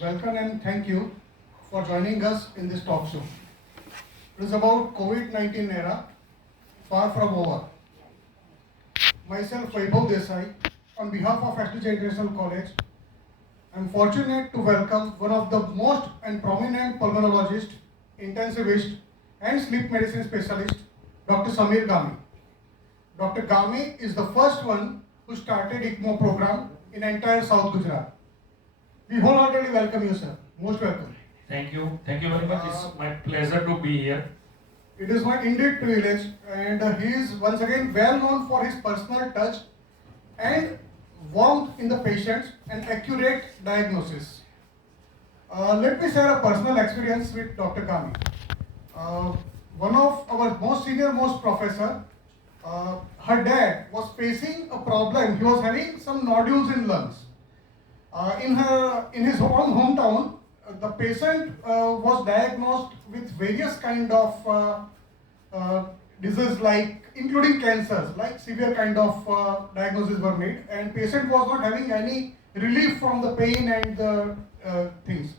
welcome and thank you for joining us in this talk show. It is about COVID-19 era, far from over. Myself, Vaibhav Desai, on behalf of Ashley International College, I am fortunate to welcome one of the most and prominent pulmonologist, intensivist, and sleep medicine specialist, Dr. Samir Gami. Dr. Gami is the first one who started ECMO program in entire South Gujarat. We wholeheartedly welcome you, sir. Most welcome. Thank you. Thank you very much. It's my pleasure to be here. It is my indeed privilege, and he is once again well known for his personal touch and warmth in the patients and accurate diagnosis. Let me share a personal experience with Dr. Gami. One of our most senior most professor, her dad was facing a problem. He was having some nodules in lungs. In his own hometown, the patient was diagnosed with various kind of disease, like including cancers, like severe kind of diagnoses were made, and patient was not having any relief from the pain and the things.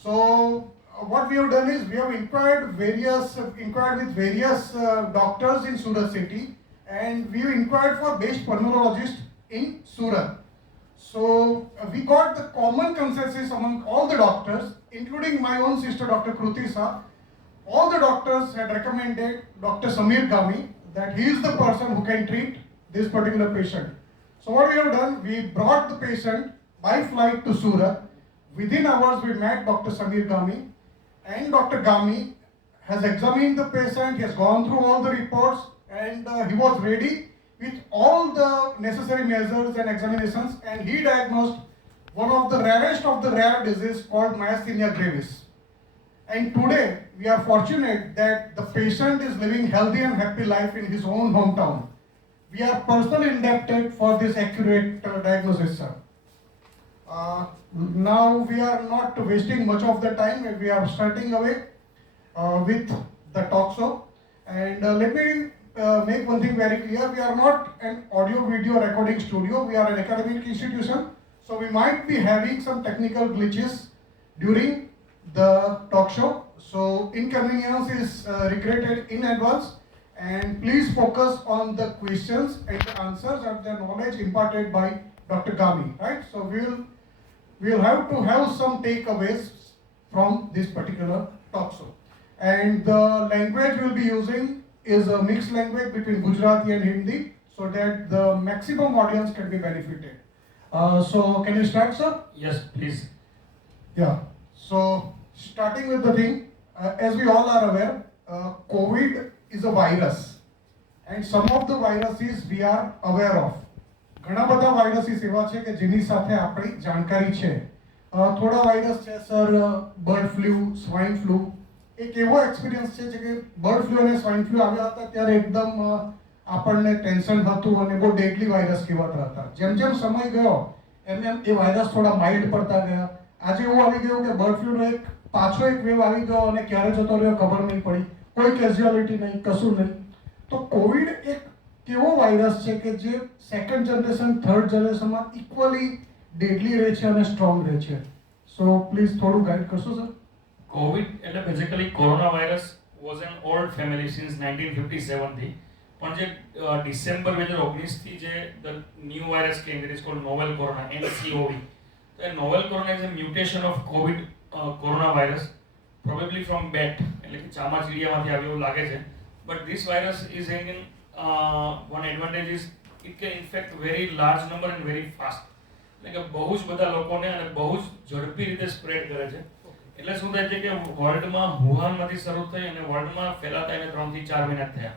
So what we have done is we have inquired with various doctors in Surat city, and we inquired for best pulmonologist in Surat. So we got the common consensus among all the doctors, including my own sister, Dr. Kruti Shah. All the doctors had recommended Dr. Samir Gami, that he is the person who can treat this particular patient. So what we have done, we brought the patient by flight to Surat. Within hours, we met Dr. Samir Gami, and Dr. Gami has examined the patient, he has gone through all the reports, and he was ready with all the necessary measures and examinations, and he diagnosed one of the rarest of the rare disease called myasthenia gravis. And today we are fortunate that the patient is living healthy and happy life in his own hometown. We are personally indebted for this accurate diagnosis, sir. Now we are not wasting much of the time. We are starting away with the talk show. And let me make one thing very clear. We are not an audio video recording studio. We are an academic institution. So we might be having some technical glitches during the talk show. So inconvenience is regretted in advance. And please focus on the questions and the answers and the knowledge imparted by Dr. Gami, right? So we'll have to have some takeaways from this particular talk show. And the language we'll be using is a mixed language between Gujarati and Hindi, so that the maximum audience can be benefited. So can you start, sir? Yes, please. Yeah. So starting with the thing, as we all are aware, COVID is a virus, and some of the viruses we are aware of. ઘણા બધા viruses એવા છે કે જેની સાથે આપણી જાણકારી છે. થોડા વાયરસ છે sir, bird flu, swine flu. એક એવો એક્સપિરિયન્સ છે કે બર્ડ ફ્લુ અને સ્વાઇન ફ્લુ આવ્યા હતા ત્યારે એકદમ આપણને ટેન્શન હતું અને બહુ ડેડલી વાયરસ કહેવાતા હતા. જેમ જેમ સમય ગયો એમ એમ એ વાયરસ થોડા માઇલ્ડ પડતા ગયા. આજે એવું આવી ગયું કે બર્ડ ફ્લૂનો પાછો એક વેવ આવી ગયો અને ક્યારે જતો રહ્યો ખબર નહીં પડી, કોઈ કેઝ્યુઆલિટી નહીં, કશું નહીં. તો કોવિડ એક કેવો વાયરસ છે કે જે સેકન્ડ જનરેશન થર્ડ જનરેશનમાં ઇક્વલી ડેડલી રહે છે અને સ્ટ્રોંગ રહે છે? સો પ્લીઝ થોડું ગાઈડ કરશો સર? કોવિડ એટલે basically corona virus was an old family since 1957 થી, પણ જે ડિસેમ્બર 2019 થી જે the new virus came, it is called novel corona, NCOV. તો એ novel corona is a mutation of Covid corona virus, probably from bat, એટલે કે ચામાચીડિયામાંથી આવ્યું એવું લાગે છે. But this virus is having one advantage is it can infect very large number and very fast. એટલે કે બહુ જ બધા લોકોને અને બહુ જ ઝડપી રીતે સ્પ્રેડ કરે છે. એટલે શું થાય છે કે વર્લ્ડમાં વુહાનમાંથી શરૂ થઈ અને વર્લ્ડમાં ફેલાતા એને 3 થી 4 મહિના થયા.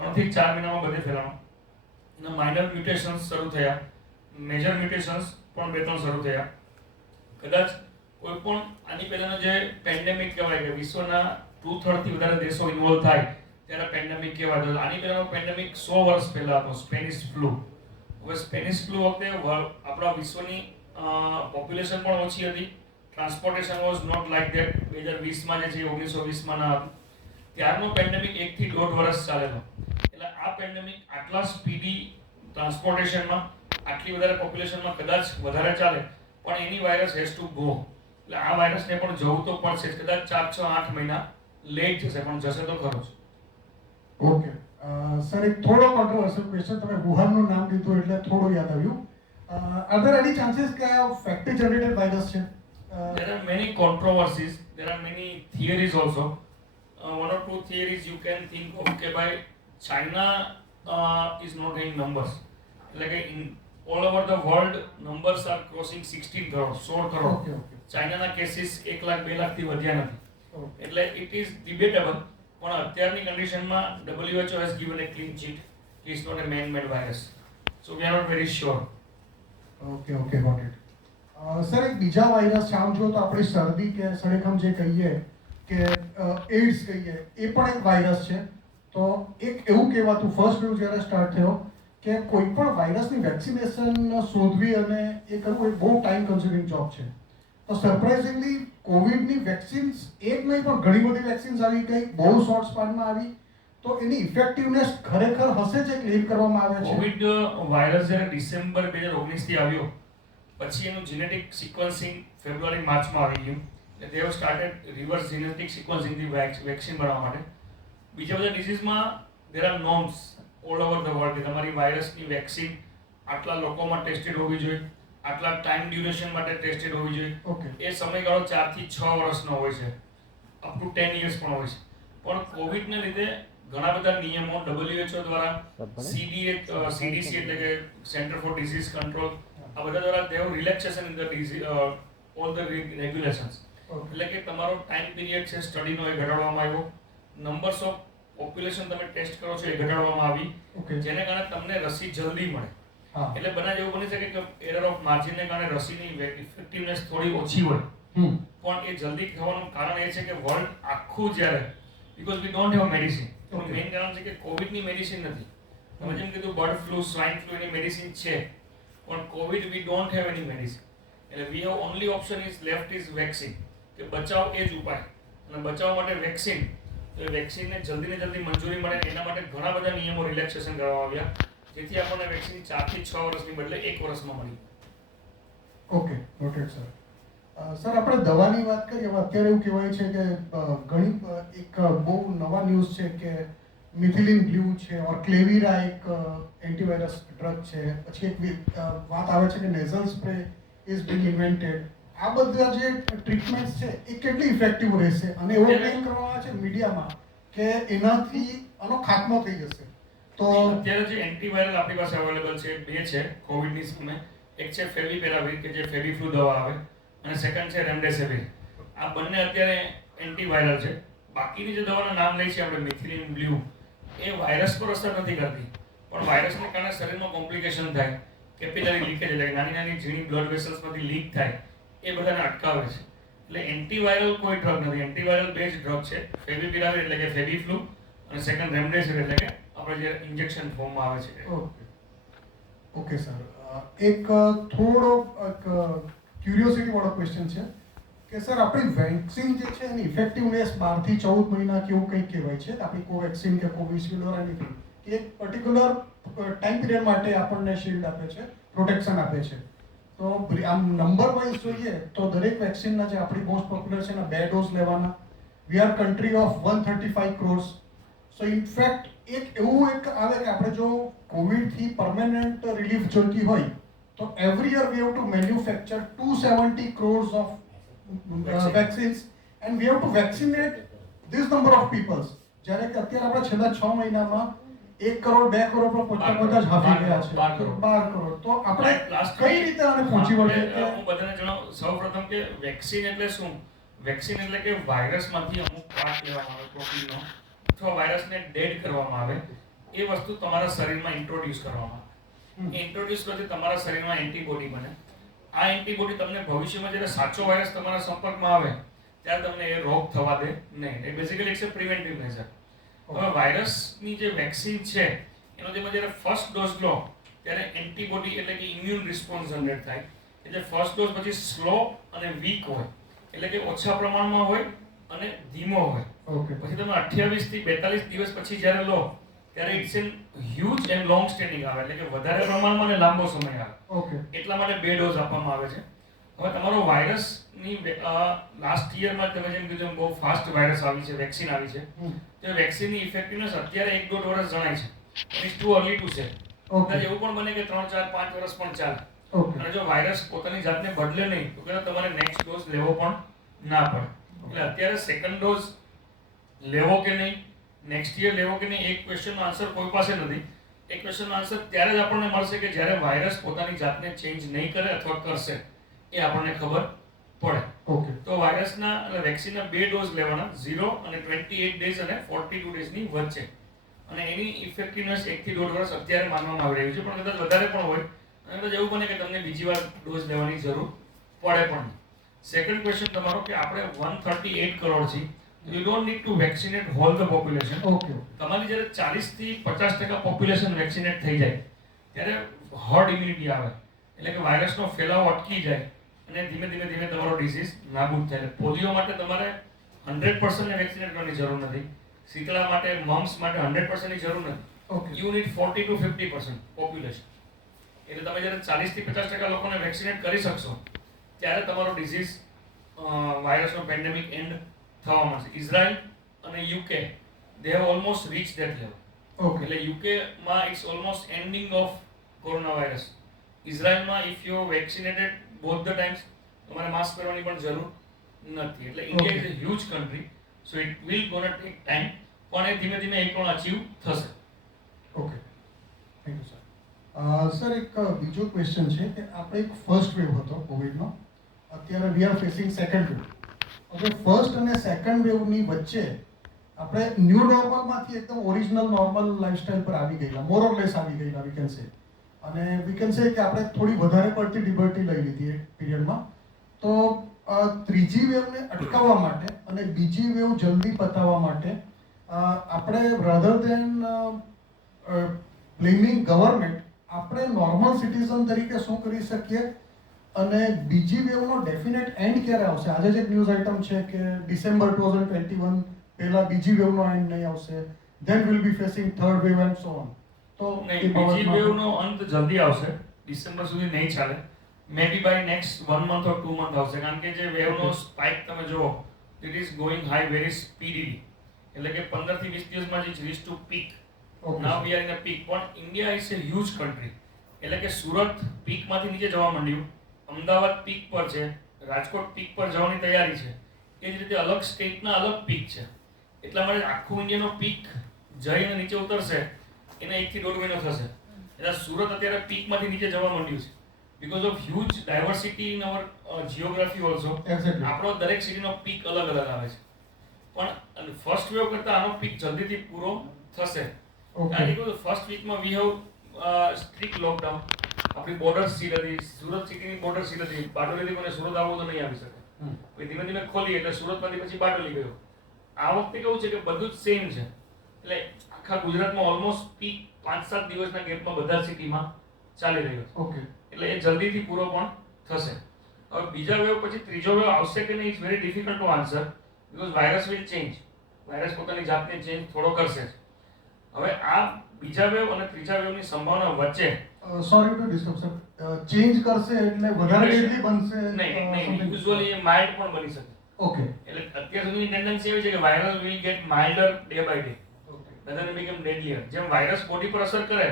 3 થી 4 મહિનામાં બધે ફેલાણો. અને માઇનર મ્યુટેશન્સ શરૂ થયા, મેજર મ્યુટેશન્સ પણ 2-3 શરૂ થયા. કદાચ કોઈ પણ આની પહેલાનો જે પેન્ડેમિક કહેવાય કે વિશ્વના 2/3 થી વધારે દેશો ઇન્વોલ્વ થાય ત્યારે પેન્ડેમિક કહેવાય. તો આની પહેલાનો પેન્ડેમિક 100 વર્ષ પહેલા હતો, સ્પેનિશ ફ્લૂ. હવે સ્પેનિશ ફ્લૂ વખતે આપણા વિશ્વની પોપ્યુલેશન પણ ઓછી હતી, transportation was not like that. 2020માં જે છે 1920માં ના હતું. ત્યારનો પેન્ડેમિક 1 થી 1.5 વર્ષ ચાલેલો. એટલે આ પેન્ડેમિક આટલા સ્પીડી ટ્રાન્સપોર્ટેશનમાં, આટલી વધારે પોપ્યુલેશનમાં કદાચ વધારે ચાલે, પણ એની વાયરસ હેઝ ટુ ગો. એટલે આ વાયરસને પણ જવું તો પડશે જ. કદાચ 4, 6, 8 મહિના લેટ જશે પણ જશે તો ખરો જ. ઓકે સર, એક થોડો કોન્ટ્રોવર્સિયલ ક્વેશ્ચન, તમે વુહાનનું નામ લીધું એટલે થોડું યાદ આવ્યું. આર ધેર એની ચાન્સીસ કે આ ફેક્ટરી જનરેટેડ વાયરસ છે? There are many controversies, there are many theories also. One or two theories you can think of કે ભાઈ China is not getting numbers. એટલે કે all over the world numbers are crossing 16 crore, 16 crore. Okay okay ચાઇનાના cases 1 lakh 2 લાખથી વધ્યા નથી. Okay એટલે it is ડિબેટેબલ, પણ અત્યારની કન્ડિશનમાં WHO has given a clean sheet. It is not a man-made virus. So we are not very sure. Okay okay got it. Sir, એક બીજા વાયરસ છે, આમ જો તો આપણી શરદી કે સળેખમ જે કહીએ કે એઇડ્સ કહીએ, એ પણ એક વાયરસ છે. તો એક એવું કહેવાતું ફર્સ્ટ વેવ જ્યારે સ્ટાર્ટ થયો કે કોઈ પણ વાયરસની વેક્સિનેશન શોધવી અને એ કરવું એ બહુ ટાઈમ કન્ઝ્યુમિંગ જોબ છે. તો સરપ્રાઇઝિંગલી કોવિડની વેક્સિન્સ એક નહીં પણ ઘણી બધી વેક્સિન્સ આવી ગઈ, બહુ શોર્ટ સ્પાનમાં આવી. તો એની ઇફેક્ટિવનેસ ખરેખર હશે જે ક્લેમ કરવામાં આવે છે? કોવિડ વાયરસ જ્યારે ડિસેમ્બર 2019 થી આવ્યો પછી એનું જેનેટિક સિક્વન્સિંગ ફેબ્રુઆરી માર્ચમાં આવી ગયું. એટલે they have started reverse genetic sequencing ની વેક્સિન બનાવવા માટે. બીજા બધા ડિસીઝમાં there are norms all over the world કે તમારી વાયરસની વેક્સિન આટલા લોકોમાં ટેસ્ટેડ હોવી જોઈએ, આટલા ટાઈમ ડ્યુરેશન માટે ટેસ્ટેડ હોવી જોઈએ. ઓકે એ સમયગાળો 4 થી 6 વર્ષનો હોય છે, અપ ટુ 10 years પણ હોય છે. પણ કોવિડને લીધે ઘણા બધા નિયમો WHO દ્વારા, CDC એટલે કે સેન્ટર ફોર ડિસીઝ કંટ્રોલ, આ બધા દ્વારા they have relaxation in the disease, all the regulations. એટલે કે તમારો ટાઈમ પીરિયડ છે સ્ટડીનો એ ઘટાડવામાં આવ્યો, નંબર્સ ઓફ પોપ્યુલેશન તમે ટેસ્ટ કરો છો એ ઘટાડવામાં આવી, ઓકે જેને કારણે તમને રસી જલ્દી મળે. હા એટલે બનાવ એવું બની શકે કે એરર ઓફ માર્જિનને કારણે રસીની ઇફેક્ટિવનેસ થોડી ઓછી હોય, પણ એ જલ્દી થવાનું કારણ એ છે કે વર્લ્ડ આખું જ્યારે, because we don't have medicine. Okay. Main કારણ છે કે કોવિડની મેડિસિન નથી. તમે જેમ કીધું બર્ડ ફ્લૂ, સ્વાઇન ફ્લૂ એની મેડિસિન છે, પણ Covid we don't have any medicine. એટલે we have only option is left is vaccine, કે બચાવ એ જ ઉપાય. અને બચાવ માટે વેક્સિન, તો એ વેક્સિનને જલ્દીને જલ્દી મંજૂરી મળે એના માટે ઘણા બધા નિયમો રિલેક્સેશન કરવામાં આવ્યા, જેથી આપણને વેક્સિન 4 થી 6 વર્ષની બદલે 1 વર્ષમાં મળી. Okay noted sir. સર, આપણે દવાની વાત કરીએ, હવે અત્યારે એવું કહેવાય છે કે ઘણી એક બહુ નવા ન્યૂઝ છે કે મિથિલિન બ્લુ છે ઓર ક્લેવિરા એક એન્ટીવાયરસ ડ્રગ છે. પછી એક વાત આવે છે કે nasal spray is being invented. આ બધા જે ટ્રીટમેન્ટ્સ છે એ કેટલી ઇફેક્ટિવ રહેશે? અને એવો ક્લેમ કરવામાં આવે છે મીડિયામાં કે એનાથી આનો ખાત્મો થઈ જશે. તો અત્યારે જે એન્ટીવાયરલ આપણી પાસે અવેલેબલ છે બે છે કોવિડની સામે. એક છે ફેવિપિરાવિર કે જે ફેવિફ્લુ દવા આવે, અને સેકન્ડ છે રેમડેસિવિર. આ બંને અત્યારે એન્ટીવાયરલ છે. બાકીની જે દવાના નામ લઈ છે આપણે, મિથિલિન બ્લુ, એ વાયરસ પર અસર નથી કરતી, પણ વાયરસને કારણે શરીરમાં કોમ્પ્લિકેશન થાય, કેપિલરી લીકેજ એટલે નાની નાની ઝીણી બ્લડ વેસલ્સમાંથી લીક થાય, એ બધાને અટકાવે છે. એટલે એન્ટીવાયરલ કોઈ ડ્રગ નથી. એન્ટીવાયરલ બે જ ડ્રગ છે, ફેવિપિરાવિર એટલે કે ફેવિફ્લુ, અને સેકન્ડ રેમડેસિવિર એટલે કે આપણે જે ઇન્જેક્શન ફોર્મમાં આવે છે. ઓકે સર, એક થોડો ક્યુરિયોસિટી વાળો ક્વેશ્ચન છે કે સર, આપણી વેક્સિન જે છે એની ઇફેક્ટિવનેસ 12 થી 14 મહિના કેવું કંઈક કહેવાય છે, આપણી કોવેક્સિન કે કોવિશિલ્ડ ઓર એનીથિંગ, કે એક પર્ટિક્યુલર ટાઈમ પીરિયડ માટે આપણને શિલ્ડ આપે છે, પ્રોટેક્શન આપે છે. તો આમ નંબર વાઇઝ જોઈએ તો દરેક વેક્સિનના જે આપણી મોસ્ટ પોપ્યુલર છે એના 2 ડોઝ લેવાના. We are country of 135 crores. So in fact એક એવું એક આવે કે આપણે જો કોવિડથી પરમેનન્ટ રિલીફ જોઈતી હોય તો every year we have to manufacture 270 crores of vaccines and we have to vaccinate this number of peoples. જ્યારે કે અત્યારે આપણે છેલ્લા 6 મહિનામાં 1 crore 2 crore પર પહોંચતા બધા જ હાફી ગયા છે, 12 crore. તો આપણે કઈ રીતે આને પહોંચી વળીએ? હું બધાને જણાવું સૌપ્રથમ કે વેક્સિન એટલે શું. વેક્સિન એટલે કે વાયરસમાંથી અમુક પાર્ટ લેવામાં આવે, પ્રોટીનનો, અથવા વાયરસને ડેડ કરવામાં આવે, એ વસ્તુ તમારા શરીરમાં ઇન્ટ્રોડ્યુસ કરવામાં આવે. ઇન્ટ્રોડ્યુસ કરતી તમારા શરીરમાં એન્ટીબોડી બને. આ એન્ટીબોડી તમને ભવિષ્યમાં જ્યારે સાચો વાયરસ તમારા સંપર્કમાં આવે ત્યારે તમને એ રોગ થવા દે નહીં. એ basically it's a preventive measure. હવે વાયરસની જે વેક્સિન છે એનો તમે જ્યારે ફર્સ્ટ ડોઝ લો ત્યારે એન્ટીબોડી એટલે કે ઇમ્યુન રિસ્પોન્સ જનરેટ થાય. એટલે ફર્સ્ટ ડોઝ પછી સ્લો અને વીક હોય, એટલે કે ઓછા પ્રમાણમાં હોય અને ધીમો હોય. પછી તમે 28 થી 42 દિવસ પછી જ્યારે લો ત્યારે it's an huge and long standing આવે, એટલે કે વધારે પ્રમાણમાં અને લાંબો સમય આવે. એટલા માટે 2 ડોઝ આપવામાં આવે છે. હવે તમારો વાયરસની લાસ્ટ યરમાં તમે જેમ કીધું એમ બહુ ફાસ્ટ વાયરસ આવી છે, વેક્સિન આવી છે, તો વેક્સિનની ઇફેક્ટિવનેસ અત્યારે 1-1.5 વર્ષ જણાય છે. It's two early to say. કદાચ એવું પણ બને કે 3, 4, 5 વર્ષ પણ ચાલે. અને જો વાયરસ પોતાની જાતને બદલે નહીં તો કે તમારે નેક્સ્ટ ડોઝ લેવો પણ ના પડે. એટલે અત્યારે સેકન્ડ ડોઝ લેવો કે નહીં, નેક્સ્ટ યર લેવો કે નહીં, એક ક્વેશ્ચનનો આન્સર કોઈ પાસે નથી. એક ક્વેશ્ચનનો આન્સર ત્યારે જ આપણને મળશે કે જ્યારે વાયરસ પોતાની જાતને ચેન્જ નહીં કરે અથવા કરશે, એ આપણને ખબર પડે. તો વાયરસના અને વેક્સિનના 2 ડોઝ લેવાના, 0 અને 28 ડેઝ અને 42 ડેઝની વચ્ચે. અને એની ઇફેક્ટિવનેસ 1 થી 1.5 વર્ષ અત્યારે માનવામાં આવી રહ્યું છે, પણ કદાચ વધારે પણ હોય અને કદાચ એવું બને કે તમને બીજી વાર ડોઝ લેવાની જરૂર પડે પણ. સેકન્ડ ક્વેશ્ચન તમારો કે આપણે 138 કરોડ છીએ, you don't need to vaccinate whole the population. તમારી જ્યારે 40 થી 50% પોપ્યુલેશન વેક્સિનેટ થઈ જાય ત્યારે હર્ડ ઇમ્યુનિટી આવે, એટલે કે વાયરસનો ફેલાવો અટકી જાય અને ધીમે ધીમે તમારો ડિસીઝ નાબૂદ થાય. પોલિયો માટે તમારે 100% ને વેક્સિનેટ કરવાની જરૂર નથી, શીતળા માટે, મમ્સ માટે 100% ની જરૂર નથી. You need 40 to 50% population. એટલે તમે જ્યારે 40 થી 50% લોકોને વેક્સિનેટ કરી શકશો ત્યારે તમારો ડિસીઝ વાયરસનો પેન્ડેમિક એન્ડ થવા મળશે. ઇઝરાયલ અને UK they have almost reach that level. એટલે યુકે માં it's almost ending of corona virus. ઇઝરાયલમાં if you vaccinated both the times તમારે માસ્ક પહેરવાની પણ જરૂર નથી. એટલે India is a huge country, so it will gonna take time, પણ એ ધીમે ધીમે એ પણ અચીવ થશે. Okay, thank you sir. Sir એક બીજો ક્વેશ્ચન છે કે આપણે એક ફર્સ્ટ વેવ હતો કોવિડનો, અત્યારે we are facing second wave. હવે ફર્સ્ટ અને સેકન્ડ વેવની વચ્ચે આપણે ન્યૂ નોર્મલમાંથી એકદમ ઓરિજિનલ નોર્મલ લાઈફસ્ટાઈલ પર આવી ગયેલા, મોર ઓર લેસ આવી ગયેલા વી કેન સે. અને વી કેન સે કે આપણે થોડી વધારે પડતી લિબર્ટી લઈ લીધી એક પીરિયડમાં. તો ત્રીજી વેવને અટકાવવા માટે અને બીજી વેવ જલ્દી પતાવવા માટે આપણે રાધર દેન બ્લેમિંગ ગવર્મેન્ટ, આપણે નોર્મલ સિટીઝન તરીકે શું કરી શકીએ અને બીજી વેવનો ડેફિનેટ એન્ડ ક્યારે આવશે? આજે જ એક ન્યૂઝ આઇટમ છે કે ડિસેમ્બર 2021 પહેલા બીજી વેવનો એન્ડ નહીં આવશે, then will be facing third wave and so on. તો બીજી વેવનો અંત જલ્દી આવશે, ડિસેમ્બર સુધી નહીં ચાલે. મે બી by next 1 month or 2 month આવશે, કારણ કે જે વેવનો સ્પાઇક તમે જુઓ, it is going high very speedily. એટલે કે 15 થી 20 દિવસમાં જ reach to peak. Now we are in a peak. પણ India is a huge country, એટલે કે સુરત પીકમાંથી નીચે જવા માંડ્યું, અમદાવાદ પીક પર છે, રાજકોટ પીક પર જવાની તૈયારી છે. એ જ રીતે અલગ સ્ટેટના અલગ પીક છે. એટલા માટે આખું ઇન્ડિયાનો પીક જઈને નીચે ઉતરશે એને 1 થી 1.5 મહિનો થશે. એટલે સુરત અત્યારે પીકમાંથી નીચે જવા માંડ્યું છે because of huge diversity in our geography also. આપણો દરેક સિટીનો પીક અલગ અલગ આવે છે, પણ ફર્સ્ટ વેવ કરતાં આનો પીક જલ્દીથી પૂરો થશે. કારણ કે ફર્સ્ટ વીકમાં વી હેવ સ્ટ્રિક્ટ લોકડાઉન. આપણી બોર્ડર સીલ હતી, સુરત સિટીની બોર્ડર સીલ હતી, બારડોલીથી મને સુરત આવવું તો નહીં આવી શકે. પછી ધીમે ધીમે ખોલી એટલે સુરતમાંથી પછી બારડોલી ગયો. આ વખતે કેવું છે કે બધું જ સેમ છે, એટલે આખા ગુજરાતમાં ઓલમોસ્ટ પીક 5-7 દિવસના ગેપમાં બધા સિટીમાં ચાલી રહ્યો છે. એટલે એ જલ્દીથી પૂરો પણ થશે. હવે બીજા વેવ પછી ત્રીજો વેવ આવશે કે નહીં, it's very difficult to answer because virus will change. Virus પોતાની જાતને ચેન્જ થોડો કરશે. હવે આ બીજા વેવ અને ત્રીજા વેવની સંભાવના વચ્ચે sorry to disturb sir, change કરશે એટલે વધારે ડેડલી બનશે? નહીં, યુઝ્યુઅલી એ માઇલ્ડ પણ બની શકે. ઓકે, એટલે અત્યાર સુધીની ટેન્ડન્સી એવી છે કે virus will get milder day by day, rather than become deadlier. જેમ વાયરસ બોડી પર અસર કરે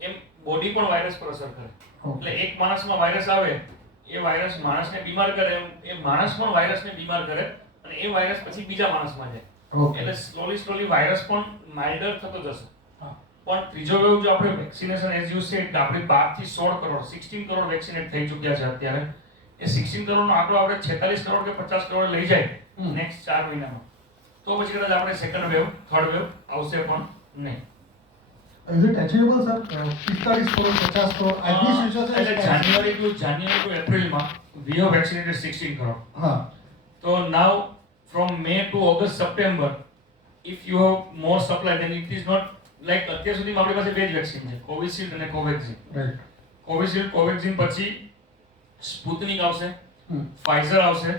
એમ બોડી પણ વાયરસ પર અસર કરે. એટલે એક માણસમાં વાયરસ આવે, એ વાયરસ માણસને બીમાર કરે, એ માણસ પણ વાયરસને બીમાર કરે અને એ વાયરસ પછી બીજા માણસમાં જાય. એટલે સ્લોલી વાયરસ પણ માઇલ્ડર થતો જશે. પણ ત્રીજો વેવ જો આપણે વેક્સિનેશન એઝ યુ સે એટલે આપણે 12 થી 16 કરોડ 16 કરોડ વેક્સિનેટ થઈ ચૂક્યા છે અત્યારે. એ 16 કરોડનો આંકડો આપણે 46 કરોડ કે 50 કરોડ લઈ જાય નેક્સ્ટ 4 મહિનામાં, તો પછી કદાચ આપણે સેકન્ડ વેવ થર્ડ વેવ આવશે પણ નહીં. Is it achievable, sir? 45 crore 50 crore આજની સિચ્યુએશન એટલે જાન્યુઆરી ટુ એપ્રિલમાં we have vaccinated 16 crore. So now from May to August September if you have more supply then it is not like અત્યાર સુધીમાં આપણી પાસે બે જ વેક્સિન છે, કોવિશિલ્ડ અને કોવેક્સિન. રાઈટ. કોવિશિલ્ડ કોવેક્સિન પછી સ્પુતનિક આવશે, ફાઇઝર આવશે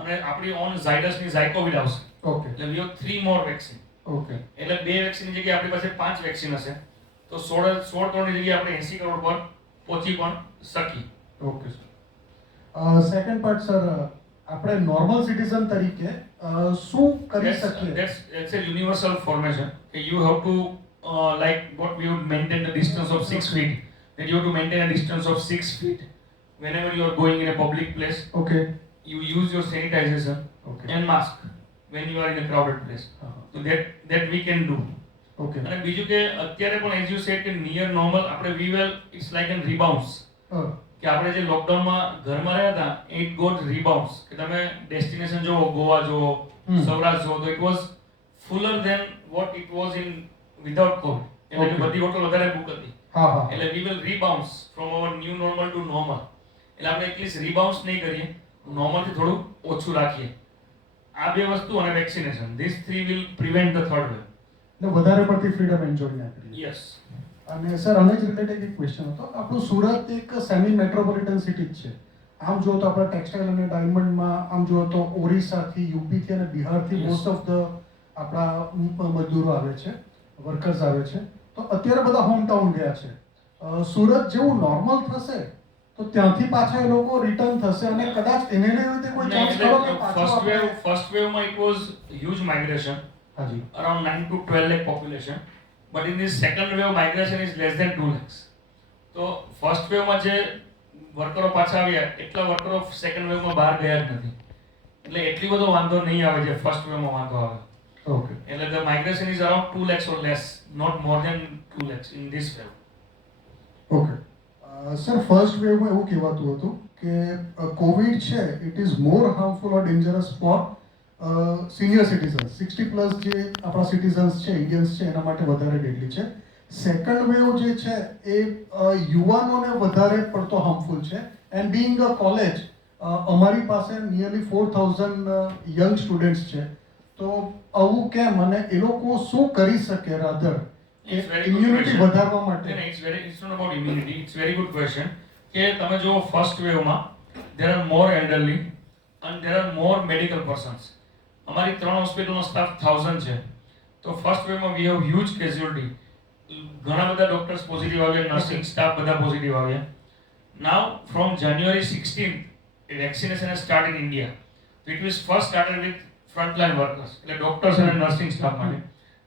અને આપણી ઓન ઝાયડસની ઝાયકોવિડ આવશે. ઓકે, એટલે we have 3 more vaccine. Okay, એટલે બે વેક્સિનની જગ્યાએ આપણી પાસે 5 વેક્સિન હશે, તો 16 કરોડની જગ્યાએ આપણે 80 કરોડ પર પહોંચી પણ શકી. Okay sir. Second part sir, આપણે નોર્મલ સિટીઝન તરીકે શું કરી શકીએ? That's a universal formation. You have to like what we would maintain the distance of 6 feet. That you have to maintain a distance of 6 feet whenever you are going in a public place. Okay. You use your sanitization Okay. and mask when you are in a crowded place. So that we can do. Okay. અને બીજું કે અત્યારે પણ as you said કે near normal આપણે we will it's like an rebounds. કે આપણે જે લોકડાઉનમાં ઘરમાં રહ્યા હતા it got rebounds કે તમે ડેસ્ટિનેશન જોવો ગોવા જોવો સૌરાષ્ટ્ર જોવો તો it was fuller than what it was in without COVID. એટલે કે બધી હોટલ વધારે બુક હતી. હા હા. એટલે we will rebounds from our new normal to normal. એટલે આપણે એટલીસ્ટ rebounds નહીં કરીએ, normal થી થોડું ઓછું રાખીએ. આ બે વસ્તુ અને vaccination, these three will prevent the third wave. ને વધારે પડતી ફ્રીડમ એન્જોય ના કરીએ. Yes. અને સર આને જ રિલેટેડ એક ક્વેશ્ચન હતો. આપણું સુરત એક સેમી મેટ્રોપોલિટન સિટી જ છે. આમ જુઓ તો આપણા ટેક્સટાઇલ અને ડાયમંડમાં આમ જુઓ તો ઓરિસ્સાથી, યુપીથી અને બિહારથી મોસ્ટ ઓફ ધ આપણા મજદૂરો આવે છે, વર્કર્સ આવે છે. તો અત્યારે બધા હોમ ટાઉન ગયા છે. સુરત જેવું નોર્મલ થશે તો ત્યાંથી પાછા એ લોકો રિટર્ન થશે અને કદાચ એને લીધે કોઈ ચાન્સ ખરો કે પાછું first wave માં it was huge migration. હાજી. Around 9 to 12 lakh population, but in this second wave migration is less than 2 lakhs. તો ફર્સ્ટ વેવ માં જે વર્કરો પાછા આવ્યા એટલા વર્કરો સેકન્ડ વેવ માં બહાર ગયા જ નથી, એટલે એટલી બધો વાંધો નહીં આવે જે ફર્સ્ટ વેવ માં વાંધો આવે. ઓકે. એટલે the migration is around 2 lakhs or less, not more than 2 lakhs in this wave. Okay. Sir first વેવમાં એવું કહેવાતું હતું કે કોવિડ છે it is more harmful or dangerous for senior citizens, 60 plus જે આપણા સિટીઝન્સ છે, ઇન્ડિયન્સ છે, એના માટે વધારે ડેડલી છે. સેકન્ડ વેવ જે છે એ યુવાનોને વધારે પડતો હાર્મફુલ છે. એન્ડ બીઇંગ અ કોલેજ, અમારી પાસે નિયરલી 4000 યંગ સ્ટુડન્ટ્સ છે. તો આવું કેમ અને એ લોકો શું કરી શકે rather It's very good immunity question. વધારવા માટે? It's not about immunity. It's very good question. કે તમે જો first વેવમાં there are more elderly and there are more medical persons. અમારી 3 હોસ્પિટલનો સ્ટાફ 1000 છે. તો ફર્સ્ટ વેવમાં we have huge casualty. ઘણા બધા ડોક્ટર્સ પોઝિટિવ આવ્યા, નર્સિંગ સ્ટાફ બધા પોઝિટિવ આવ્યા. Now from January 16th vaccination has started in India. So it was first started with frontline workers, એટલે ડોક્ટર્સ અને નર્સિંગ સ્ટાફ માટે.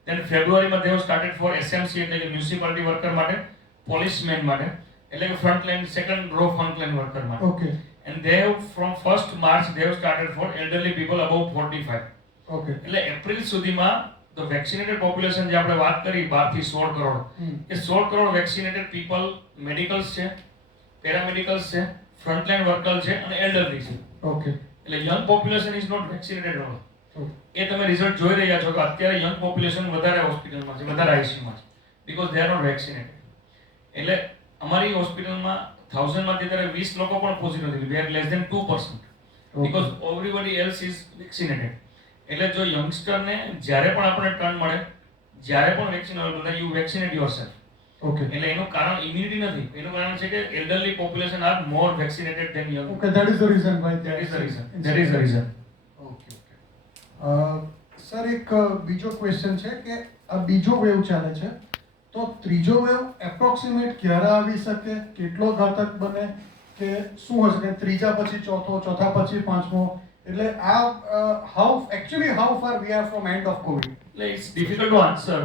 Then ફેબ્રુઆરીમાં they have started for SMC એટલે કે municipality worker માટે, policeman માટે એટલે કે frontline second row frontline worker માટે. Okay. And they have from 1st March they have started for elderly people above 45. Okay. એટલે એપ્રિલ સુધીમાં the vaccinated population જે આપણે વાત કરી 12 થી 16 કરોડ, એ 16 કરોડ વેક્સિનેટેડ પીપલ મેડિકલ્સ છે, પેરામેડિકલ્સ છે, ફ્રન્ટલાઇન વર્કર છે અને એલ્ડરલી છે. ઓકે. એટલે young population is not vaccinated all. એ તમે રિઝલ્ટ જોઈ રહ્યા છો કે અત્યારે યંગ પોપ્યુલેશન વધારે હોસ્પિટલમાં છે, વધારે આઈસીયુમાં છે, because they are not vaccinated. એટલે અમારી હોસ્પિટલમાં 1000 માંથી અત્યારે 20 લોકો પણ પોઝિટિવ નથી, we are less than 2%, because everybody else is vaccinated. એટલે જો યંગસ્ટરને જ્યારે પણ આપણે ટર્ન મળે, જ્યારે પણ વેક્સિન અવેલેબલ થાય, યુ વેક્સિનેટ યોરસેલ્ફ. ઓકે. એટલે એનું કારણ ઇમ્યુનિટી નથી, એનું કારણ છે કે elderly population are more vaccinated than young. Okay, that is the reason why That is the reason. That is the reason. Okay. Sir એક બીજો ક્વેશ્ચન છે કે આ બીજો વેવ ચાલે છે તો ત્રીજો વેવ એપ્રોક્સિમેટ ક્યારે આવી શકે, કેટલો ઘાતક બને, કે શું હશે કે ત્રીજા પછી ચોથો, ચોથા પછી પાંચમો, એટલે આ how far we are from end of Covid? It's difficult to answer,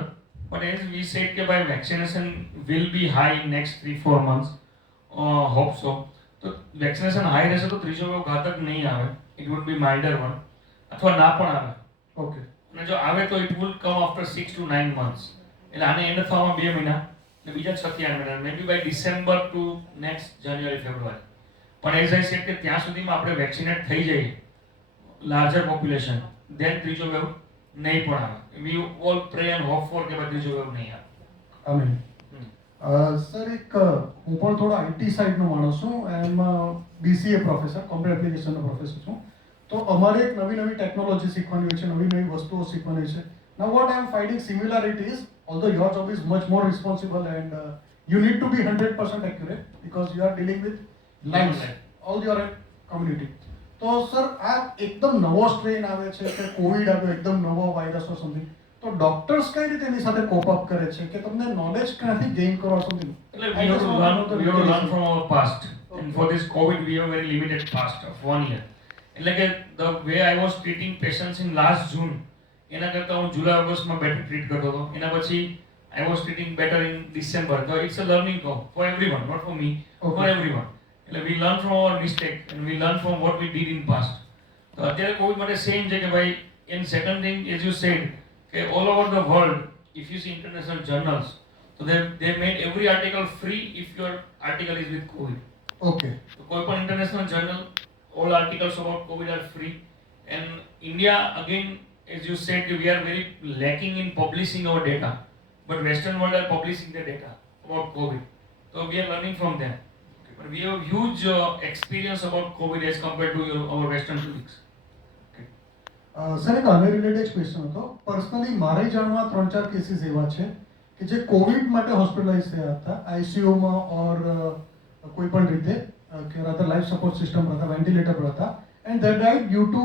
but as we said કે by vaccination will be high in next 3-4 months. Hope so. તો વેક્સિનેશન હાઈ રહેશે તો ત્રીજો વેવ ઘાતક નહીં આવે, it would be milder one, અથવા ના પણ આવે. ઓકે. અને જો આવે તો it will come after 6 to 9 months. એટલે આને એન્ડ થવામાં 2 મહિના અને બીજા 6 થી 8 મહિના, maybe by December to next January February. પણ એઝ આઈ સેડ કે ત્યાં સુધીમાં આપણે વેક્સિનેટ થઈ જઈએ લાર્જર પોપ્યુલેશન, ધેન ત્રીજો વેવ નહીં પણ આવે. We all pre and hope four કે ત્રીજો વેવ નહીં આવે. આમીન. સર એક હું પણ થોડો આઈટી સાઇડનો માણસ છું, એમ બીસીએ પ્રોફેસર, કોમ્પ્યુટર એપ્લિકેશનનો પ્રોફેસર છું. તો અમારે એક નવી ટેકનોલોજી શીખવાની હોય છે, નવી વસ્તુઓ શીખવાની હોય છે. Now what I am finding similarities, although your job is much more responsible and you need to be 100% accurate because you are dealing with lives, all your community. તો સર આ એકદમ નવો સ્ટ્રેન આવે છે કે કોવિડ આવ્યો, એકદમ નવો વાયરસ ઓર સમથિંગ, તો ડોક્ટર્સ કઈ રીતે એની સાથે કોપ અપ કરે છે કે તમને નોલેજ ક્યાંથી ગેઇન કરવા સમથિંગ? એટલે we have to learn from our past. And for this COVID, we have very limited fast of 1 year. એટલે કે the way I was treating patients in last June, એના કરતાં હું જુલાઈ ઓગસ્ટમાં બેટર ટ્રીટ કરતો હતો. એના પછી I was treating better in December. So it's a learning curve for everyone, not for me, for everyone. એટલે we learn from our mistake and we learn from what we did in past. તો અત્યારે Covid માટે same છે કે ભાઈ, and second thing, as you said, કે all over the world, if you see international journals, so they made every article free if your article is with COVID. Okay. So કોઈ પણ international journal, all articles about COVID are free. And India, again, as you said, we are very lacking in publishing our data. But Western world are publishing the data about COVID. So we are learning from them. But we have huge experience about COVID as compared to our Western colleagues. Sir એક unrelated question હતો. Personally મારે જાણવા 3-4 cases એવા છે કે જે Covid માટે hospitalise થયા હતા આઈસીયુમાં ઓર કોઈ પણ રીતે કે રાધર લાઈફ સપોર્ટ સિસ્ટમ પર હતા, વેન્ટિલેટર પર હતા, and they died due to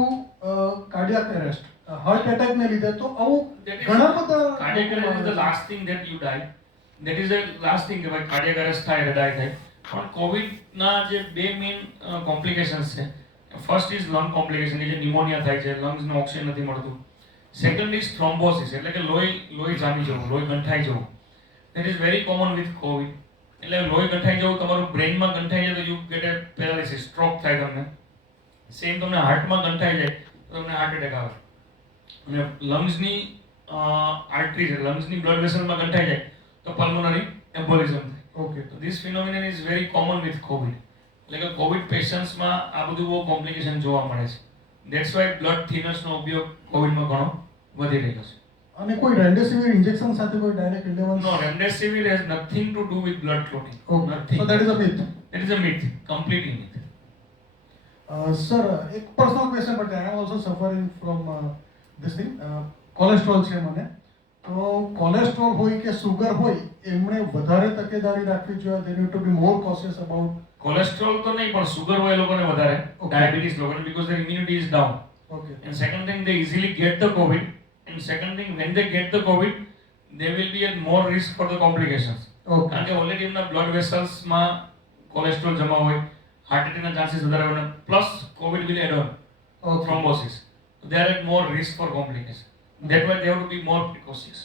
cardiac arrest, heart એટેકને લીધે. તો આવું ઘણા બધા cardiac arrest is the last thing that you die. That is the last thing કે ભાઈ cardiac arrest થાય, હૃદય થાય. પણ કોવિડ ના જે બે મેઇન કોમ્પ્લિકેશન્સ છે, ફર્સ્ટ ઇઝ લંગ કોમ્પ્લિકેશન, કે જે ન્યુમોનિયા થાય છે, લંગ્સ ને ઓક્સિજન નથી મળતું. સેકન્ડ ઇઝ થ્રોમ્બોસિસ, એટલે કે લોહી જામી જવું, લોહી ગંઠાઈ જવું. That is very common with Covid. એટલે લોહી ગંઠાઈ જવું, તમારું બ્રેઇનમાં ગંઠાઈ જાય તો you get A paralysis, stroke થાય તમને. સેમ તમને હાર્ટમાં ગંઠાઈ જાય તો તમને હાર્ટ એટેક આવે. અને લંગ્સની આર્ટરી છે, લંગ્સની બ્લડ વેસલમાં ગંઠાઈ જાય તો પલ્મોનરી એમ્બોલિઝમ થાય. Okay. So this phenomenon is very common with COVID. એટલે કે કોવિડ પેશન્ટ્સમાં આ બધું બહુ કોમ્પ્લિકેશન જોવા મળે છે. ધેટ્સ વાય બ્લડ થિનર્સનો ઉપયોગ કોવિડમાં ઘણો વધી રહ્યો છે. અને કોઈ રેમડેસિવિર ઇન્જેક્શન સાથે કોઈ direct relevance? No, remdesivir has nothing to do with blood clotting. Okay. Nothing. So that is a myth. That is a myth, completely myth. Sir એક personal question but I am also suffering from this thing. Cholesterol છે મને. તો cholesterol હોય કે sugar હોય, એમણે વધારે તકેદારી રાખવી જોઈએ. They need to be more cautious about. Cholesterol તો નહીં, પણ સુગર હોય એ લોકોને વધારે, ડાયાબિટીસ લોકોને, because their immunity is down. Okay. And second thing, they easily get the COVID. And second thing, when they get the COVID, they will be at more risk for the complications. Okay. કારણ કે already એમના blood વેસલ્સમાં cholesterol જમા હોય, heart એટેકના chances વધારે હોય, plus covid will add on thrombosis. So they are at more risk for complications. That why they have to be more precautious.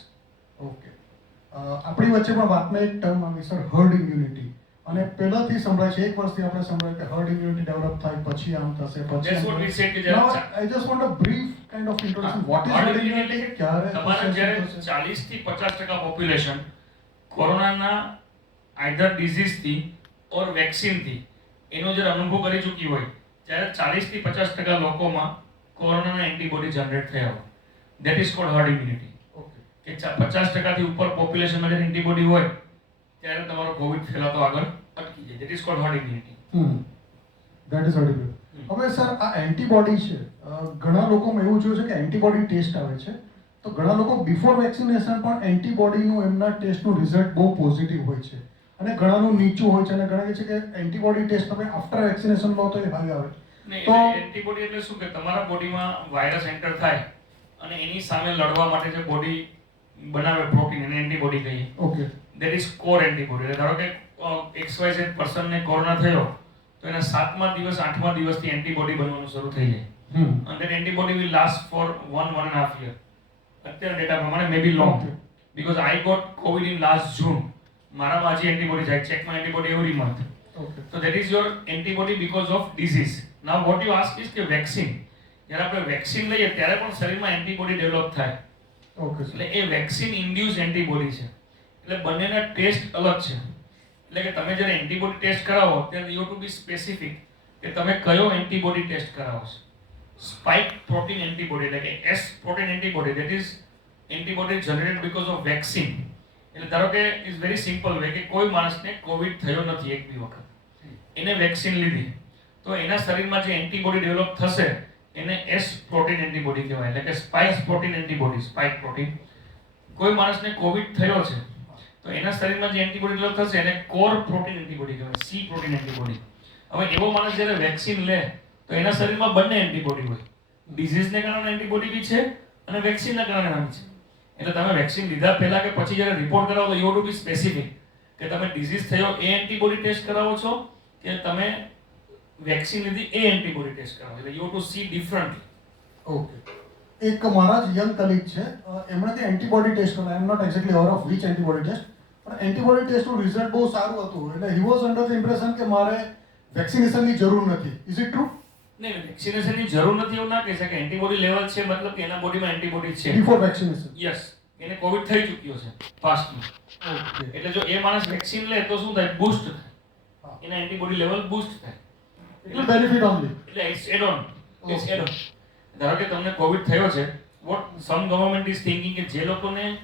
Okay. આપણી વચ્ચે પણ વાતમાં એક ટર્મ આવી સર, હર્ડ ઇમ્યુનિટી. અને પહેલાથી સંભળાય છે, એક વર્ષથી આપણે સંભળાય કે હર્ડ ઇમ્યુનિટી ડેવલપ થાય પછી આમ થશે, પછી That's what we said કે Now, I just want a brief kind of introduction. What is herd immunity? ક્યારે તમારા જ્યારે 40 થી 50% પોપ્યુલેશન કોરોનાના આઈધર ડિઝીઝથી ઓર વેક્સિનથી એનો જ્યારે અનુભવ કરી ચૂકી હોય, ત્યારે 40 થી 50% લોકોમાં કોરોનાના એન્ટીબોડી જનરેટ થયા હોય. That is called herd immunity. Okay. કે 50% થી ઉપર પોપ્યુલેશનમાં જ્યારે એન્ટીબોડી હોય ત્યારે તમારો કોવિડ ફેલાતો આગળ અટકી જાય. That is called herd immunity. That is herd immunity. હવે સર આ એન્ટીબોડી છે, ઘણા લોકોમાં એવું જોયું છે કે એન્ટીબોડી ટેસ્ટ આવે છે, તો ઘણા લોકો બિફોર વેક્સિનેશન પણ એન્ટીબોડીનું એમના ટેસ્ટનું રિઝલ્ટ બહુ પોઝિટિવ હોય છે અને ઘણાનું નીચું હોય છે, અને ઘણા કહે છે કે એન્ટીબોડી ટેસ્ટ તમે આફ્ટર વેક્સિનેશન લો તો એ હાઈ આવે. તો એન્ટીબોડી એટલે શું કે તમારા બોડીમાં વાયરસ એન્ટર થાય અને એની સામે લડવા માટે જે બોડી બનાવે પ્રોટીન, એને એન્ટીબોડી કહીએ. Okay. That is core antibody. ધારો કે XYZ પર્સનને કોરોના થયો તો એના 7મા દિવસ 8મા દિવસથી એન્ટીબોડી બનવાનું શરૂ થઈ જાય. And that antibody will last for 1.5 year. અત્યારે ડેટા પ્રમાણે મે બી long, because I got COVID in last June. મારામાં હજી એન્ટીબોડી જાય, check my antibody every month. Okay. So that is your antibody because of disease. Now what you ask is કે vaccine, જ્યારે આપણે vaccine લઈએ ત્યારે પણ શરીરમાં એન્ટીબોડી ડેવલપ થાય. ઓકે. એટલે એ વેક્સિન ઇન્ડ્યુસ એન્ટીબોડી છે. એટલે બંનેના ટેસ્ટ અલગ છે. એટલે કે તમે જ્યારે એન્ટીબોડી ટેસ્ટ કરાવો ત્યારે યુ ટુ બી સ્પેસિફિક કે તમે કયો એન્ટીબોડી ટેસ્ટ કરાવો છો. સ્પાઇક પ્રોટીન એન્ટીબોડી એટલે કે S protein antibody, that is antibody generated because of vaccine. એટલે ધારો કે ઇઝ વેરી સિમ્પલ વે કે કોઈ માણસને કોવિડ થયો નથી એક બી વખત, એને વેક્સિન લીધી તો એના શરીરમાં જે એન્ટીબોડી ડેવલપ થશે એને S પ્રોટીન એન્ટીબોડી કહેવાય, એટલે કે spike protein antibody, spike protein. કોઈ માણસને કોવિડ થયો છે તો એના શરીરમાં જે એન્ટીબોડી ડેવલપ થશે એને કોર પ્રોટીન એન્ટીબોડી કહેવાય, C પ્રોટીન એન્ટીબોડી. હવે એવો માણસ જ્યારે વેક્સિન લે તો એના શરીરમાં બંને એન્ટીબોડી હોય, ડિઝીઝને કારણે એન્ટીબોડી બી છે અને વેક્સિનના કારણે બી છે. એટલે તમે વેક્સિન લીધા પહેલા કે પછી જ્યારે રિપોર્ટ કરાવો તો યુ ટુ બી સ્પેસિફિક કે તમે ડિઝીઝ થયો એ એન્ટીબોડી ટેસ્ટ કરાવો છો કે તમે વેક્સિન લીધી એ એન્ટીબોડી ટેસ્ટ કરાવો, એટલે you to see differently. Okay. એક મારા જ યંગ કલીગ છે, એમણે તે એન્ટીબોડી ટેસ્ટ કર્યો. I am not exactly aware of which antibody test, પણ એન્ટીબોડી ટેસ્ટનું રિઝલ્ટ બહુ સારું હતું. એટલે he was under the impression કે મારે વેક્સિનેશનની જરૂર નથી. Is it true? નહીં, વેક્સિનેશનની જરૂર નથી એવું ના કહી શકે. એન્ટીબોડી લેવલ છે મતલબ કે એના બોડીમાં એન્ટીબોડી છે. Before vaccination. યસ, એને કોવિડ થઈ ચૂક્યો છે પાસ્ટમાં. ઓકે. એટલે જો એ માણસ વેક્સિન લે તો શું થાય? બૂસ્ટ થાય, એના એન્ટીબોડી લેવલ બૂસ્ટ થાય. એટલે બેનિફિટ ઓનલી. એટલે it's add on. It's Okay. Add on. ધારો કે તમને કોવિડ થયો છે, what some government is thinking કે જે લોકોને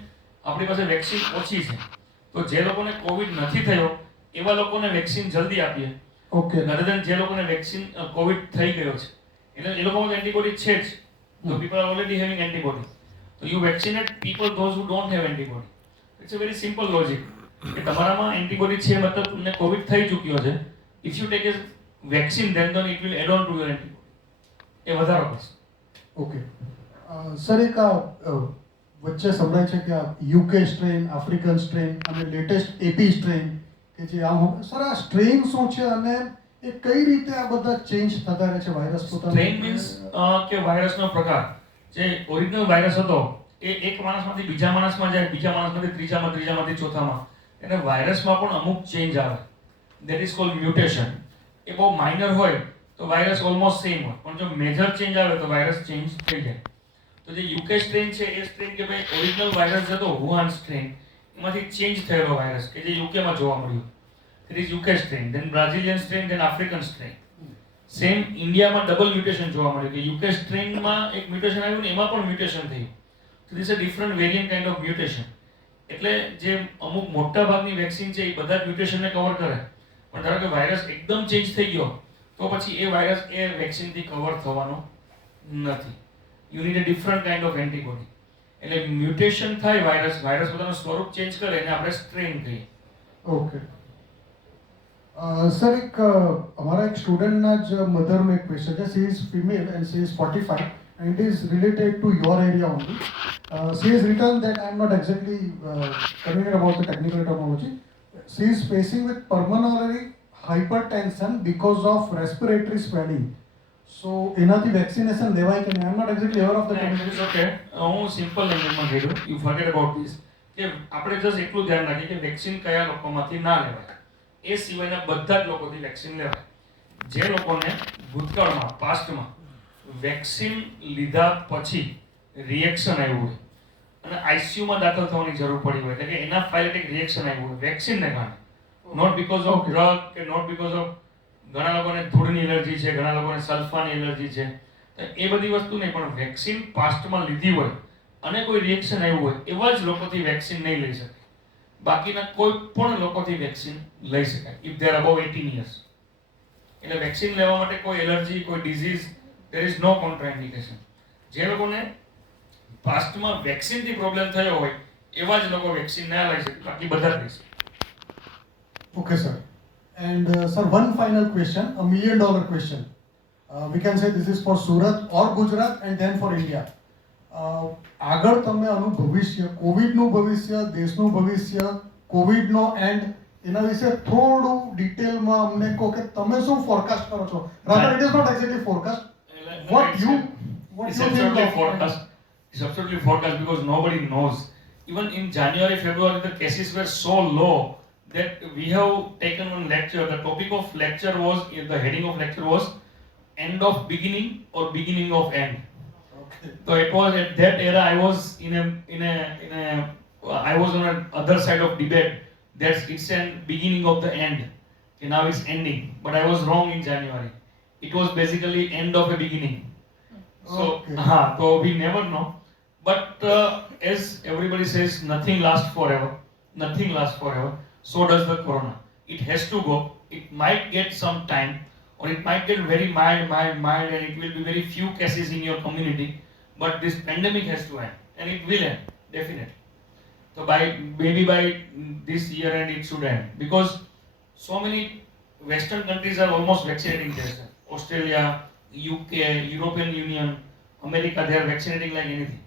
આપણી પાસે વેક્સિન ઓછી છે, તો જે લોકોને કોવિડ નથી થયો એવા લોકોને વેક્સિન જલ્દી આપીએ. ઓકે. rather than જે લોકોને વેક્સિન કોવિડ થઈ ગયો છે, એટલે એ લોકોમાં એન્ટીબોડી છે જ, તો people are already having antibody, so you vaccinate people those who don't have antibody. It's a very simple logic કે તમારામાં એન્ટીબોડી છે મતલબ તમને કોવિડ થઈ ચૂક્યો છે. if you take a vaccine then it will add on to your antibody, એ વધારો કરશે. ઓકે. સર, એક વચ્ચે સંભળાય છે કે આ યુકે સ્ટ્રેન, આફ્રિકન સ્ટ્રેન અને લેટેસ્ટ એપી સ્ટ્રેન કે જે આમ, સર આ સ્ટ્રેન શું છે અને એ કઈ રીતે આ બધા ચેન્જ થતા રહે છે વાયરસ પોતાનો? સ્ટ્રેન મીન્સ કે વાયરસનો પ્રકાર. જે ઓરિજિનલ વાયરસ હતો એ એક માણસમાંથી બીજા માણસમાં જાય, બીજા માણસમાંથી ત્રીજામાં, ત્રીજામાંથી ચોથામાં, અને વાયરસમાં પણ અમુક ચેન્જ આવે. That is called mutation. એ બહુ માઇનર હોય તો વાયરસ ઓલમોસ્ટ સેમ હોય, પણ જો મેજર ચેન્જ આવે તો વાયરસ ચેન્જ થઈ જાય. તો જે યુકે સ્ટ્રેન છે એ સ્ટ્રેન કે ભાઈ ઓરિજિનલ વાયરસ હતો વુહાન સ્ટ્રેન, એમાંથી ચેન્જ થયેલો વાયરસ કે જે યુકેમાં જોવા મળ્યો, it is UK strain. Then Brazilian strain, then African strain. Same ઇન્ડિયામાં ડબલ મ્યુટેશન જોવા મળ્યું કે યુકે સ્ટ્રેનમાં એક મ્યુટેશન આવ્યું ને એમાં પણ મ્યુટેશન થયું. તો this a different variant kind of mutation. એટલે જે અમુક મોટા ભાગની વેક્સિન છે એ બધા જ મ્યુટેશનને કવર કરે, પણ ધારો કે વાયરસ એકદમ ચેન્જ થઈ ગયો તો પછી એ વાયરસ એ વેક્સિનથી કવર થવાનો નથી. You need a different kind of antibody. એટલે મ્યુટેશન થાય વાયરસ પોતાનું સ્વરૂપ ચેન્જ કરે એને આપણે સ્ટ્રેન કહીએ. ઓકે. સર, એક અમારા એક સ્ટુડન્ટના જ મધરનો એક ક્વેશ્ચન છે. She is female and she is 45 and it is related to your area only. She has written that I am not exactly convenient about the technical terminology. She is facing with pulmonary hypertension because of respiratory swelling. So એનાથી vaccination લેવાય કે નહીં? I am not exactly aware of the terminology. Okay, હું simple લેંગ્વેજમાં કહી દઉં. You forget about this કે આપણે જસ્ટ એટલું ધ્યાન રાખીએ કે વેક્સિન કયા લોકોમાંથી ના લેવાય. એ સિવાયના બધા જ લોકોથી વેક્સિન લેવાય. જે લોકોને ભૂતકાળમાં પાસ્ટમાં વેક્સિન લીધા પછી રિએક્શન આવ્યું હોય અને આઈસીયુમાં દાખલ થવાની જરૂર પડી હોય, એટલે કે એનાફાઇલેટિક રિએક્શન આવ્યું હોય વેક્સિનને કારણે, નોટ બીકોઝ ઓફ ડ્રગ કે નોટ બીકોઝ ઓફ, ઘણા લોકોને ધૂળની એલર્જી છે, ઘણા લોકોને સલ્ફાની એલર્જી છે, તો એ બધી વસ્તુ નહીં, પણ વેક્સિન પાસ્ટમાં લીધી હોય અને કોઈ રિએક્શન આવ્યું હોય એવા જ લોકોથી વેક્સિન નહીં લઈ શકે. બાકીના કોઈ પણ લોકોથી વેક્સિન લઈ શકાય if they are above 18 years. એટલે વેક્સિન લેવા માટે કોઈ એલર્જી, કોઈ disease, there is no contraindication. જે લોકોને પાસ્ટમાં વેક્સિનથી પ્રોબ્લેમ થયો હોય એવા જ લોકો વેક્સિન ના લઈ શકે, બાકી બધા જ લઈ શકે. Okay, sir. And sir, one final question, a $1 million question. We can say this is for Surat or Gujarat and then for India. આગળ તમે આનું ભવિષ્ય, કોવિડનું ભવિષ્ય, દેશનું ભવિષ્ય, કોવિડનો એન્ડ, એના વિશે થોડું ડિટેલમાં અમને કહો કે તમે શું ફોરકાસ્ટ કરો છો? Rather, it is not exactly forecast. What you It's think absolutely of forecast. It's absolutely forecast because nobody knows. Even in January, February, the cases were so low that we have taken one lecture. The topic of lecture was, the heading of lecture was end of beginning or beginning of end. Okay. So it was at that era I was I was on the other side of debate that it's a beginning of the end. Okay, now it's ending, but I was wrong in January. It was basically end of a beginning. So, Okay. so we never know. But as everybody says, nothing lasts forever. Nothing lasts forever. So does the corona. It has to go. It might get some time, or it might get very mild, and it will be very few cases in your community. But this pandemic has to end, and it will end, definitely. So maybe by this year end it should end, because so many Western countries are almost vaccinating themselves. Australia, UK, European Union, America, they are vaccinating like anything.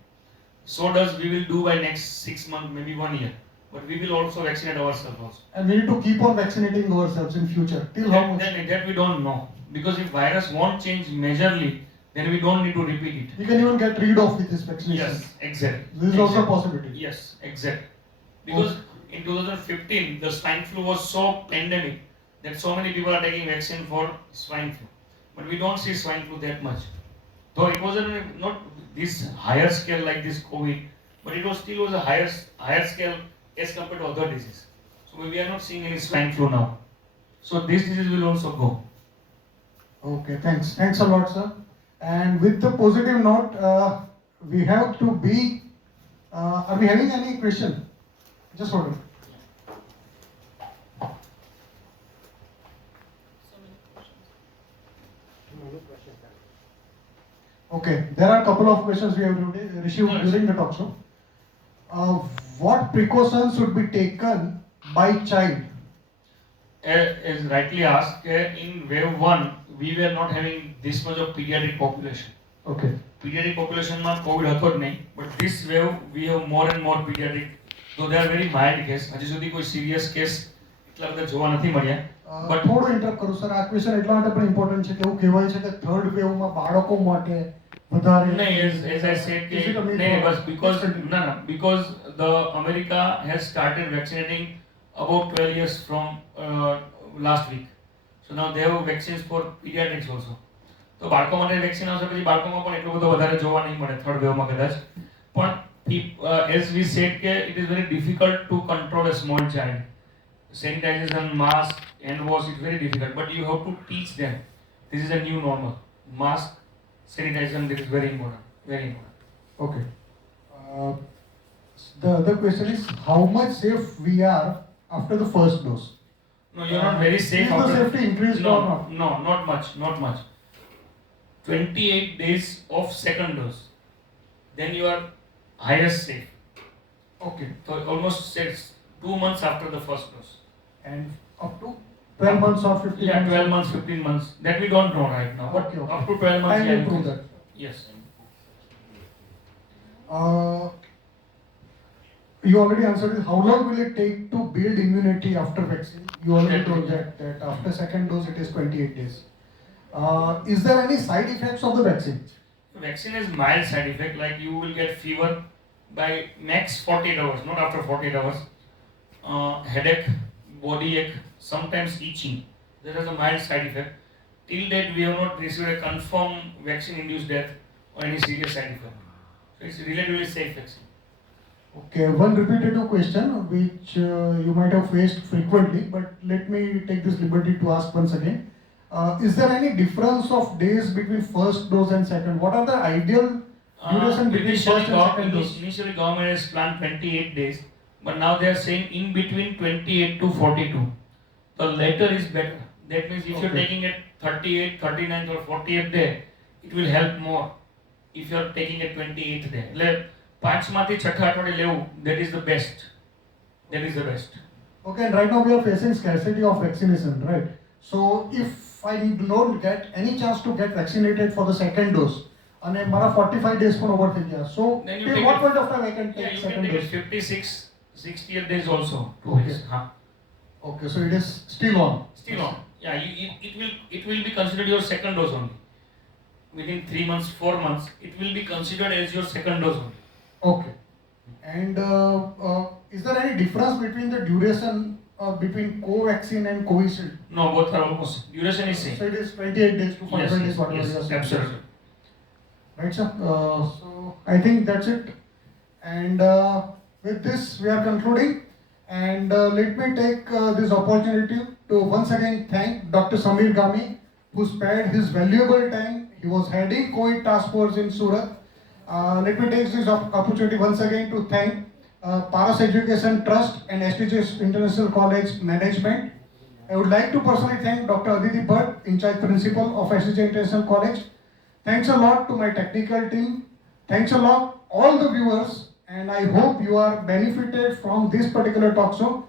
So does we will do by next 6 months, maybe 1 year. but we will also vaccinate ourselves also. And we need to keep on vaccinating ourselves in future. Till how much? Then that we don't know, because if virus won't change majorly, then we don't need to repeat it. We can even get rid of with this vaccination. Yes, exactly. This is also a Exactly. possibility. Yes, exactly. Because in 2015, the swine flu was so pandemic that so many people are taking vaccine for swine flu. But we don't see swine flu that much. Though it wasn't not this higher scale like this COVID, but it was still was a higher scale as compared to other diseases. So we are not seeing any swine flu now. So this disease will also go. Okay, thanks. Thanks a lot, sir. And with the positive note, we have to be. Are we having any question? Just hold on. Okay, there are a couple of questions we have received Yes. during the talk show. What precautions should be taken by child? As rightly asked, in wave 1, we were not having this much of pediatric population. Okay. Pediatric population માં COVID હતો જ નહીં, but this wave we have more and more pediatric. So they are very mild case. હજી સુધી કોઈ serious case એટલા બધા જોવા નથી મળ્યા. But થોડું ઇન્ટરપ્ટ કરું સર, આ ક્વેશ્ચન એટલા માટે પણ ઇમ્પોર્ટન્ટ છે કે એવું કહેવાય છે કે થર્ડ વેવમાં બાળકો માટે વધારે no, as I said, Is it a myth no, or- but because the America has started vaccinating about 12 years from last week. So now they have vaccines for pediatrics also. તો બાળકો માટે vaccine આવશે, પછી બાળકોમાં પણ એટલો બધો વધારે જોવા નહીં મળે થર્ડ વેવમાં કદાચ. પણ as we said કે it is very difficult to control a small child. Sanitization, mask, hand wash is very difficult, but you have to teach them. This is a new normal. Mask, sanitization, this is very important. Very important. Okay. The other question is how much safe we are after the first dose? No, you're not very safe. Is the after- safety increased no, or not? No, not much, not much. 28 days of second dose, then you are highest safe. Okay. So almost 2 months after the first dose. And up to 12 months or 15 Yeah, months? 12 months, 15 months. That we don't know right now. But Okay, okay. up to 12 months, Time yeah, will prove you that. can- Yes. You already answered it. How long will it take to build immunity after vaccine? You already told that after second dose it is 28 days. Is there any side effects of the vaccine? Vaccine has mild side effect, like you will get fever by max 48 hours, not after 48 hours. Headache, body ache, sometimes itching. That is a mild side effect. Till date, we have not received a confirmed vaccine-induced death or any serious side effect. So it's relatively safe vaccine. Okay, one repetitive question which you might have faced frequently, but let me take this liberty to ask once again. Is there any difference of days between first dose and second? What are the ideal duration between first and second dose? Initially, government has planned 28 days, but now they are saying in between 28 to 42. The later is better. That means if you're Okay. taking it 38, 39 or 40th day, it will help more if you're taking it 28th day. Like 5 માંથી 6 અઠવાડિયે લેવું, that is the best. That is the best. Okay, and right now we are facing scarcity of vaccination, right? So if I don't get any chance to get vaccinated for the second dose, and my 45 days for over here, so Then you till take what it- point of time I can Yeah, take you can second take it dose? 56, 60th days also. 2 Okay. weeks. Huh. Okay, so it is still on. Still on. Yeah, it will be considered your second dose only. Within 3 months, 4 months, it will be considered as your second dose only. Okay. And is there any difference between the duration between Covaxin and Covishield? No, both are almost. Duration is same. So it is 28 days to 45 days, whatever yes, you are saying. absolutely. Right, sir? So I think that's it. And with this, we are concluding. And let me take this opportunity to once again thank Dr. Samir Gami, who spared his valuable time. He was heading COVID task force in Surat. Let me take this opportunity once again to thank Paras Education Trust and STJS International College Management. I would like to personally thank Dr. Aditi Bhatt, in-charge principal of STJ International College. Thanks a lot to my technical team. Thanks a lot all the viewers, and I hope you are benefited from this particular talk show.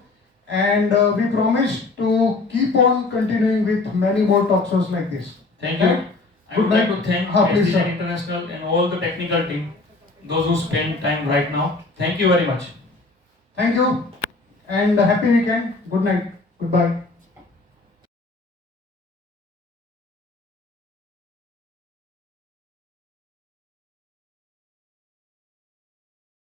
And we promise to keep on continuing with many more talk shows like this. Thank you. I Good would like night. to thank Please, STJ sir. International and all the technical team, those who spend time right now. Thank you very much. Thank you. and happy weekend. Good night. Goodbye.